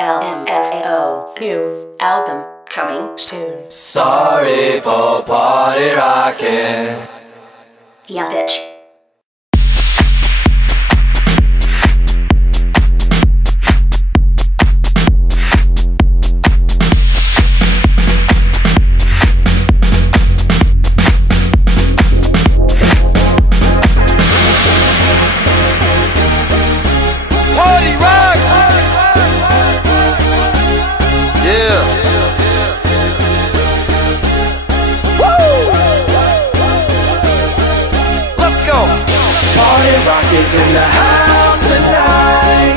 LMFAO. New album coming soon. Sorry for party rocking. Yeah, bitch. Party rock! Yeah. Woo! Let's go. Party rock is in the house tonight.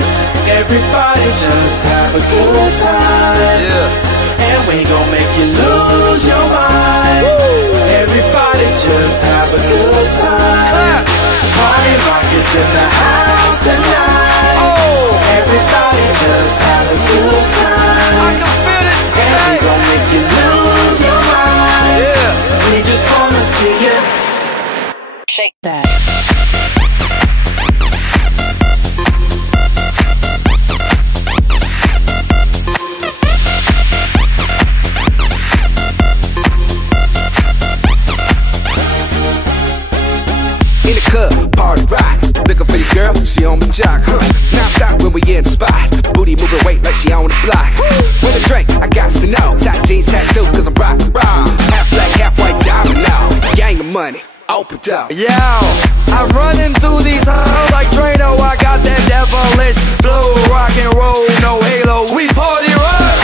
Everybody just have a good time. Yeah. And we gon' make you lose your mind. Everybody just have a good time. Clap. Party rock is in the house tonight. Oh, Everybody just have a good I time. can feel it. And we Hey. gon' make you lose your mind. Yeah. We just wanna see you Shake that. In the club, party rock. Looking for your girl, she on my jock, huh? Now stop when we in the spot. Booty moving weight like she on the block. With a drink, I got to know. Tight jeans, tattoo, cause I'm rock, raw. Half black, half white, diamond now. Gang of money, open up. Yo, I'm running through these halls like Drano. I got that devilish flow, rock and roll, no halo. We party rock.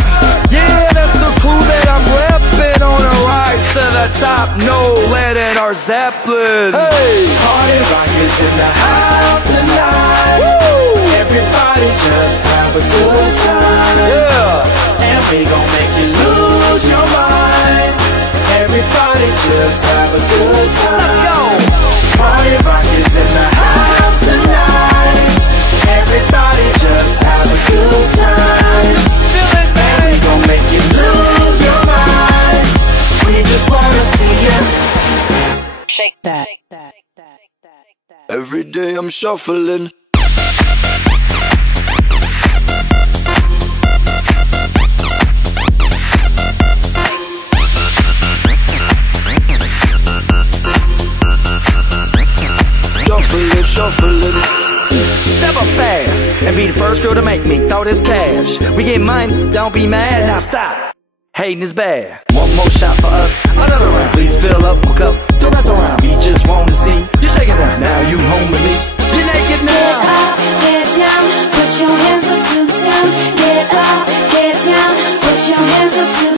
Yeah, that's the clue that I'm repping on a rise to the top. No lead in our Zeppelin. Hey, Party rock is in the house tonight. Everybody just have a good time. yeah. And we gon' make you lose your mind. Everybody just have a good time. Let's go. Party rock is in the house tonight. Everybody just have a good time. Feel it, And we baby. gon' make you lose your mind. We just wanna see you Shake that. Every day I'm shuffling. Shuffling. Step up fast and be the first girl to make me throw this cash. We get mine, don't be mad, now stop. Hating is bad. One more shot for us, another round. Please fill up my cup, don't mess around. We just wanna see you shaking down. Now you home with me. You're naked now. Get up, get down, put your hands up to the sound. Get up, get down, put your hands up to